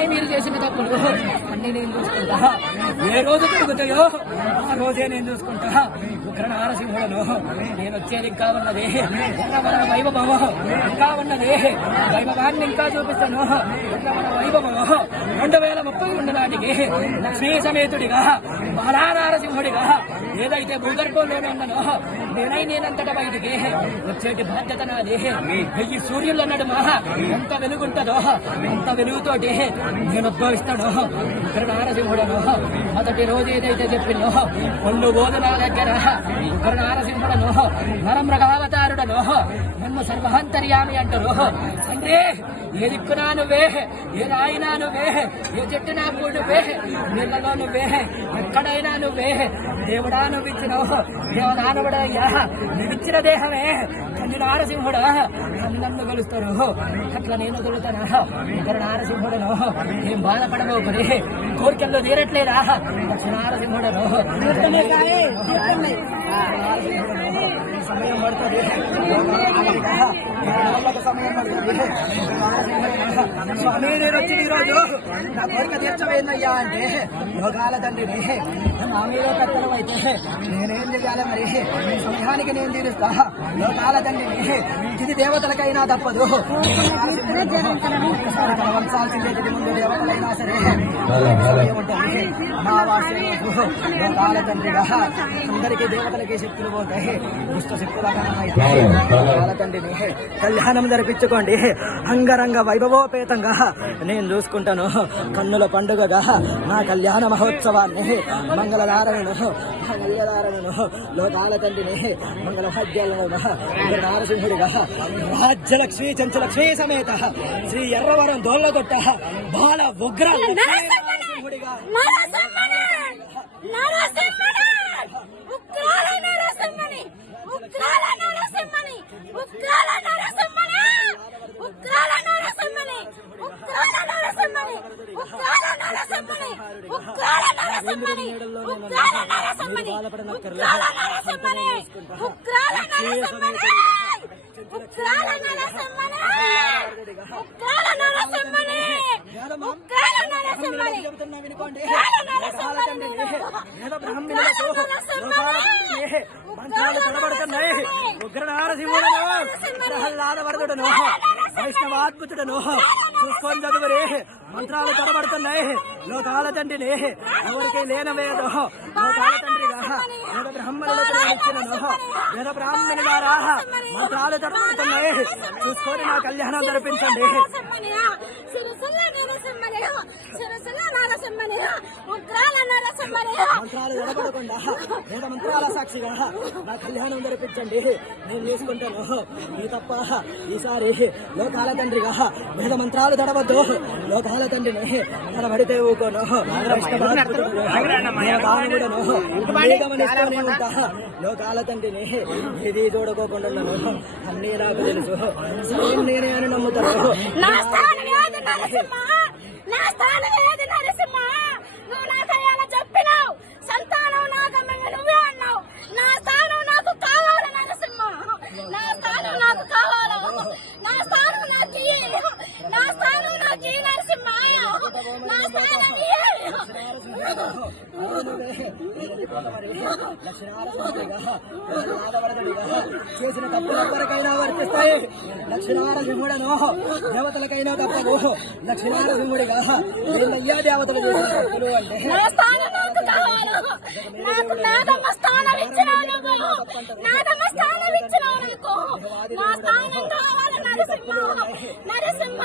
నాపై మీరు చేసిన తప్పులు అన్ని నేను చూసుకుంటా. ఏ రోజు తిరుగుతాయో? ఆ రోజే నేను చూసుకుంటా. ఉగ్ర నారసింహుడను నేను వచ్చేది ఇంకా ఉన్నది. మన వైభవం ఇంకా ఉన్నది. వైభవాన్ని ఇంకా చూపిస్తాను. మన వైభవం రెండు వేల ముప్పై రెండు నాటికి లక్ష్మీ సమేతుడిగా బాలా నారసింహుడిగా ఏదైతే భూగర్భంలోనే ఉన్నానో నేనై నేనంతట బయటికి. వచ్చేటి బాధ్యత నాది. వెయ్యి సూర్యుల నడుమ ఎంత వెలుగుంటదో ఎంత వెలుగుతోటి నేను ఉద్భవిస్తాడో ఇక్కడ నారసింహుడను. మొదటి రోజు ఏదైతే చెప్పిందో ఒళ్ళు బోధన దగ్గర. ఇక్కడ నారసింహుడను నరమృగావతారుడను నన్ను సర్వహంతర్యామి అంటారు. తండ్రి ఏ దిక్కునా నువ్వే ఏ రాయినా నువ్వే ఏ చెట్టు నాకు నువ్వే నీళ్ళలో నువ్వే ఎక్కడైనా నువ్వే దేవుడా నువ్వు ఇచ్చినావు దేవదానవుడయ్యా నువ్విచ్చిన దేహమే తండ్రి నారసింహుడా. నన్ను కలుస్తారు. అట్లా నేను వదులుతానా ఇద్దరు నారసింహుడను. ఏం బాధపడబోకరి కోరికల్లో తీరట్లేదా? నారసింహుడను. సమయం పడుతుంది వాళ్ళకు సమయం పడుతుంది. స్వామి నేను వచ్చి ఈరోజు నా కోరిక తీర్చవేందయ్యా అంటే యోగాల తండ్రిని నా మీద కట్టడం అయితే నేనేం చేయాలి మరి? సమయానికి నేను తీరుస్తా. లోకాల తండ్రిని ఇది దేవతలకైనా తప్పదు. వంశాల్సిందే ఇది ముందు దేవతలైనా సరే. ఉంటుంది లోకాల తండ్రిగా అందరికీ దేవతలకి శక్తులు పోతాయి. దుష్ట శక్తుల లోకాల తండ్రిని కళ్యాణం జరిపించుకోండి. అంగరంగ వైభవోపేతంగా నేను చూసుకుంటాను. కన్నుల పండుగగా నా కళ్యాణ మహోత్సవాన్ని మంగళధారణను మంగళధారణను లోకాల తండ్రిని మంగళ భాగ్యాలను నారసింహుడిగా రాజ్యలక్ష్మి చంచలక్ష్మి సమేత శ్రీ ఎర్రవరం దోళ్ళగొట్ట బాల ఉగ్ర నారసింహుడిగా నరసింహనే! నరసింహనే! ఉగ్రాల నరసింహని! ఉగ్రాల మంత్రాలు చదబడుతున్నాయి ఉగ్ర నారసింహుడను ప్రహ్లాద వరదుడను వైష్ణవాద్భుతుడను చూసుకొని చదువురి. మంత్రాలు కనబడుతున్నాయి లోకాల తండ్రిని ఎవరికి లేనవేదో. లోకాల తండ్రిగా వేద బ్రాహ్మణులకు ఇచ్చినను వేద బ్రాహ్మణి ద్వారా మంత్రాలు తడబడుతున్నాయి. చూసుకొని నా కళ్యాణం జరిపించండి. మంత్రాలు నిలబడకుండా వేద మంత్రాల సాక్షిగా నా కళ్యాణం జరిపించండి. నేను చేసుకుంటాను ఈ తప్ప ఈసారి లోకాల తండ్రిగా వేద మంత్రాలు తడవద్దు. లోకాల తండ్రిని తడబడితే ఊకోను. లోకాల తండ్రిని ఇది చూడకోకుండా అన్నీ నాకు తెలుసు. నేనే అని నమ్ముతాను. నా స్థానం ఏది నరసింహ? నువ్వు నాకు అయ్యాలని చెప్పినావు సంత చేసిన తప్పులెవ్వరికైనా వర్తిస్తాయి. లక్ష్మీనారసింహుడను దేవతలకైనా తప్పదు లక్ష్మీనారసింహుడిగా నేనయ్యా దేవతలు చేసిన తప్పులు అంటే నాకు నాదమ్మ స్థానం ఇచ్చినావు నువ్వు. నాదమ్మ స్థానం ఇచ్చినావు నాకు. నా స్థానం కావాలి నరసింహ? నరసింహ?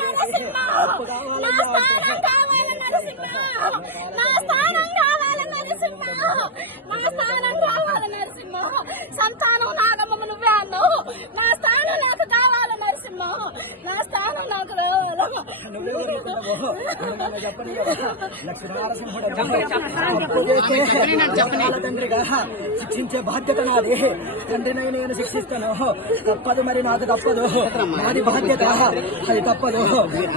నరసింహ? నా స్థానం కావాలి నరసింహ? నా నరసింహ నా స్థానం కావాలి నరసింహ. సంతానం నాగమ్మ నువ్వే అన్నావు. నా స్థానం నాకు కావాలి నరసింహ. నా నాకు కావాలి శిక్షించే బాధ్యత నాది. తండ్రినై నేను శిక్షిస్తాను. తప్పదు మరి నాకు తప్పదు. నాది బాధ్యత. అది తప్పదు.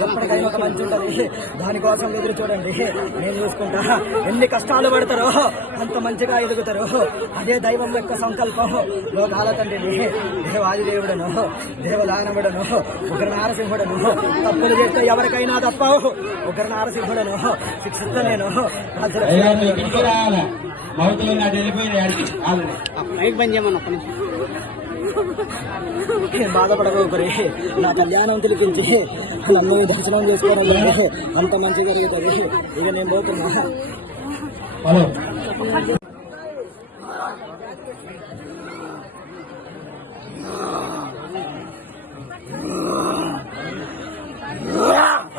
ఎప్పటికైనా ఒక మంచి ఉంటుంది. దానికోసం ఎదురు చూడండి. నేను చూసుకుంటా. ఎన్ని కష్టాలు పడతారో అంత మంచిగా ఎదుగుతారు. అదే దైవం యొక్క సంకల్పం. లోకాల తండ్రిని దేవాది దేవుడను దేవదానవుడను నారసింహుడు నారసింహుడను తప్పులు చేస్తే ఎవరికైనా తప్పవు ఉగ్ర నారసింహుడను శిక్షిస్తా నేను అయ్యా నువ్వు ఇక్కడికి రావాలా? మౌతులు నాటి వెళ్ళిపోయినాయి ఆడికి. ఆల్రెడీ లైట్ బంద్ చేయమని ఒక్క నిమిషం. బాధపడకు ఒకరి నా కళ్యాణం తెలిపించి నన్ను దర్శనం చేసుకోవడం వల్ల అంత మంచి జరుగుతుంది. ఇక నేను పోతున్నా.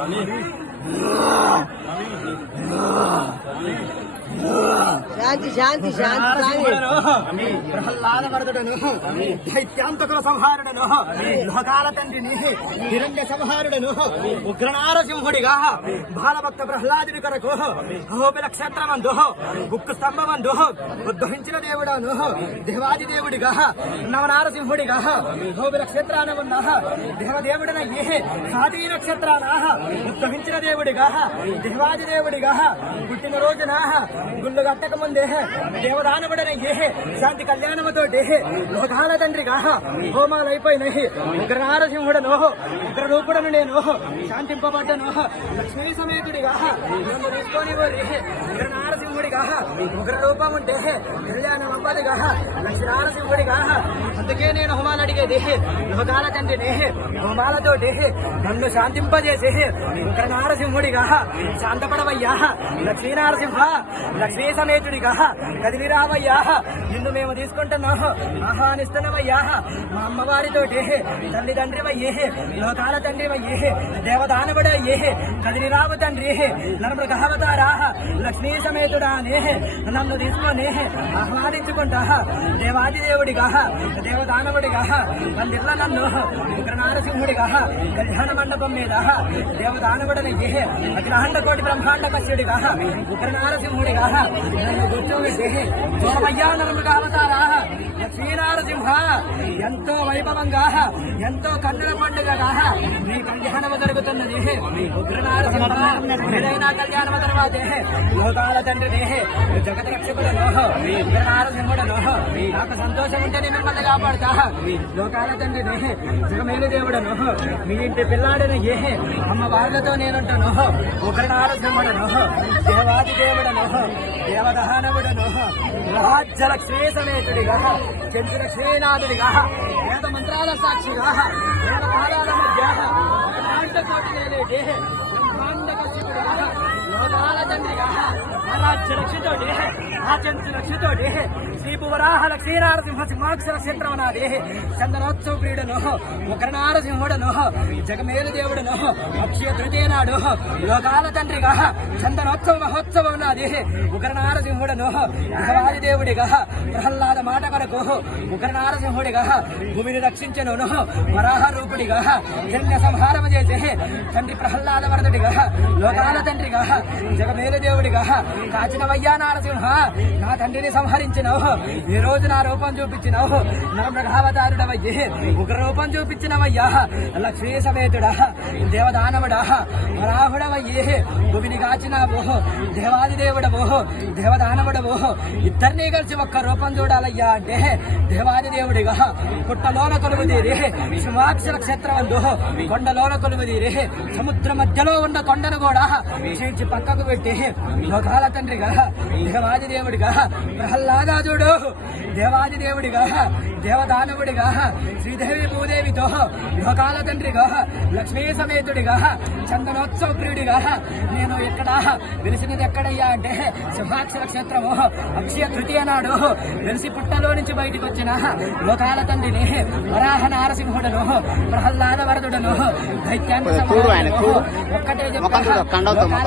아니. 아니. 아니. 아니. శాంతి శాంతి శాంతి స్వామి ప్రహ్లాద వరదుడను దైత్యాంతకుల సంహారుడను లోకాల తండ్రిని హిరణ్య సంహారుడను ఉగ్రనారసింహుడిగా. బాలభక్త ప్రహ్లాదుడి కొరకు అహోబిల నక్షత్రమందు ఉక్కు స్తంభమందు ఉద్భవించిన దేవుడను. దేవాది దేవుడిగా. నవనారసింహుడిగా. అహోబిల నక్షత్రాన ఉన్న దేవదేవుడనయ్యే సాధీ నక్షత్రాన. ఉద్భవించిన దేవుడిగా. దేవాది దేవుడిగా. పుట్టిన రోజున గుళ్ళు కట్టక ముందే దేవదానవుడనయ్యే శాంతి కళ్యాణముతోటి లోకాల తండ్రిగా హోమాలు అయిపోయినాయి ఉగ్ర నారసింహుడను ఉగ్ర రూపుడను నేను శాంతింపబడ్డ నోహ లక్ష్మీ సమేతుడిగా నన్ను తీసుకొని పోరి ఉగ్ర నారసింహుడిగా ఉగ్ర రూపం ఉంటే కళ్యాణం అవ్వదుగా లక్ష్మీ నారసింహుడిగా అందుకే నేను హోమాలు అడిగేది. లోకాల తండ్రిని హోమాలతోటి నన్ను శాంతింపజేసి ఉగ్ర నారసింహుడిగా శాంతపడవయ్యా. లక్ష్మీ నారసింహ లక్ష్మీ సమేతుడిగా కదిలి రావయ్యా. నిన్ను మేము తీసుకుంటున్నాం. ఆహ్వానిస్తున్నామయ్యా. మా అమ్మవారితోటి తల్లిదండ్రివయ్యే లోకాల తండ్రివయ్యే దేవదానవుడయ్యే కదిలి రావు తండ్రి. నరమృగవతారా లక్ష్మీ సమేతుడా. తీసుకొని నన్ను తీసుకొని ఆహ్వానించుకుంటా. దేవాదిదేవుడిగా దేవదానవుడిగా పందిర్ల నన్ను ఉగ్రనారసింహుడిగా కళ్యాణ మండపం మీద దేవదానవుడిని అగ్రహండ కోటి బ్రహ్మాండ పశ్యుడిగా ఉగ్రనారసింహుడిగా నన్ను గుర్తు చూడమయ్యా అవతారా? శ్రీనారసింహ ఎంతో వైభవంగా ఎంతో కన్నుల పండుగగా నీ కళ్యాణము జరుగుతున్నది. ఉగ్రనారసింహ ఏదైనా కళ్యాణము తర్వాతే. లోకాల తండ్రినే జగత రక్షకుడను ఉగ్రనారసింహుడను నాకు సంతోషం ఉంటేనే మిమ్మల్ని కాపాడుతా. లోకాల తండ్రినే జగమేలు దేవుడను మీ ఇంటి పిల్లాడని ఏ అమ్మ వాళ్ళతో నేనుంటాను. ఉగ్రనారసింహుడను దేవాది దేవుడను దేవదహానవుడను రాజ్యలక్ష్మీ సమేతుడిగా చంద్ర శ్రీనాథుడిగా వేద మంత్రాల సాక్షిగా వేద పాదాల మధ్య బ్రహ్మాండ కోటి నేలేటి బ్రహ్మాండ కసిపుడిగా లోకాల లక్ష్మితోటి రాజంతి లక్ష్మితోటి శ్రీ భువరాహ లక్ష్మీనారసింహ సింహాక్షర క్షేత్రమనాది చందనోత్సవ ప్రియుడను ఉగ్రనారసింహుడను జగమేలు దేవుడను అక్షయ తృతీయ నాడు లోకాల తండ్రిగా చందనోత్సవ మహోత్సవం నాది ఉగ్రనారసింహుడను భగవాది దేవుడిగా ప్రహ్లాద మాట కొరకు ఉగ్రనారసింహుడిగా భూమిని రక్షించను వరాహ రూపుడిగా హిరణ్య సంహారం చేసి తండ్రి ప్రహ్లాద వరదుడిగా లోకాల తండ్రిగా జగమేలు దేవుడిగా కాచినవయ్యా నారసింహ నా తండ్రిని సంహరించినవు. ఈ రోజు నా రూపం చూపించినవు. నా మృగావతారుడవయ్యి ఉగ్ర రూపం చూపించినవయ్యా. లక్ష్మీ సమేతుడా దేవదానవుడా వరాహుడవయ్యే భూమిని కాచినావు దేవాది దేవుడవు దేవదానవుడవు ఇద్దరినీ కలిసి ఒక్క రూపం చూడాలయ్యా అంటే దేవాది దేవుడిగా పుట్టలోన కొలువుదీరి సింహాక్షర క్షేత్రవందు కొండలోన కొలువుదీరి సముద్ర మధ్యలో ఉన్న కొండను కూడా క్షీణించి పక్కకు పెట్టి. లోకాల కదా. దేవాది దేవుడిగా ప్రహ్లాదాజుడు దేవాది దేవుడిగా దేవదానవుడిగా శ్రీదేవి భూదేవితో లోకాల తండ్రిగా లక్ష్మీ సమేతుడిగా చందనోత్సవ ప్రియుడిగా నేను ఎక్కడ వెలిసినది ఎక్కడయ్యా అంటే సింహాక్షర క్షేత్రము అక్షయ తృతీయ నాడు వెలిసి పుట్టలో నుంచి బయటికి వచ్చిన లోకాల తండ్రిని వరాహ నారసింహుడను ప్రహ్లాద వరదుడను. ఒక్కటే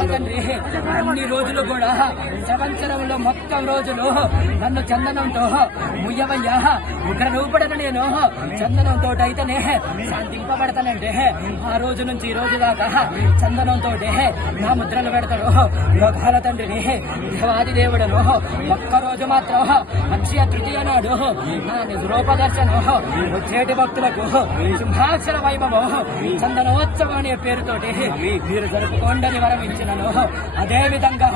తండ్రి అన్ని రోజులు కూడా సంవత్సరంలో మొత్తం రోజులు నన్ను చందనంతో ముయ్యవయ్యా ఉగ్ర నువ్వుపడను నేను. చందనంతో అయితేనే శాంతింపబడతానంటే. ఆ రోజు నుంచి ఈ రోజు దాకా చందనంతో నా ముద్రలు పెడతాడు. లోకాల తండ్రిని దేవాది దేవుడను. ఒక్క రోజు మాత్రం అక్షయ తృతీయ నాడు నా రూపదర్శనం వచ్చేటి భక్తులకు సింహాక్షర వైభవం చందనోత్సవం అనే పేరుతోటి మీరు జరుపుకోండని వరమించినను అదే విధంగా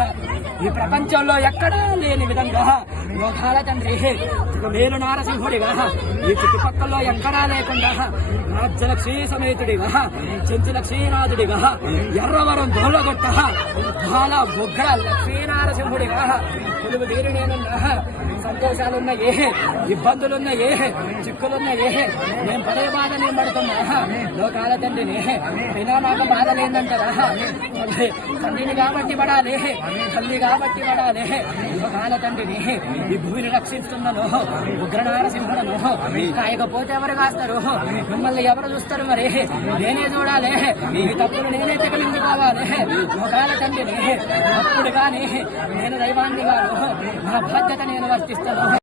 ఈ ప్రపంచంలో ఎక్కడా లేని విధంగా యోగాల తండ్రి నేను నారసింహుడిగా ఈ చుట్టుపక్కల్లో ఎక్కడా లేకుండా రాజ్యలక్ష్మీ సమేతుడిగా చెంచులక్ష్మీనాథుడిగా ఎర్రవరం దోలగొట్ట. బాల బొగ్గ లక్ష్మీనారసింహుడిగా కొలువు తీరు నేనున్నా సంతోషాలున్నాయే. ఇబ్బందులున్నాయే. చిక్కులున్నాయే. నేను పడే బాధ నేను పడుతున్నా లోకాల తండ్రిని అయినా నాకు బాధ లేదంటారా తండ్రిని కాబట్టి పడాలి. తల్లి కాబట్టి పడాలి. లోకాల తండ్రిని ఈ భూమిని రక్షిస్తున్నాను. ఉగ్రనారసింహుడను కాయకపోతే ఎవరు కాస్తారు? మిమ్మల్ని ఎవరు చూస్తారు మరి? నేనే చూడాలి. ఈ తప్పులు నేనే తెగలించుకోవాలి. లోకాల తండ్రిని. అప్పుడు కానీ నేను దైవాన్ని గాను నా బాధ్యత నేను వర్తిస్తాను.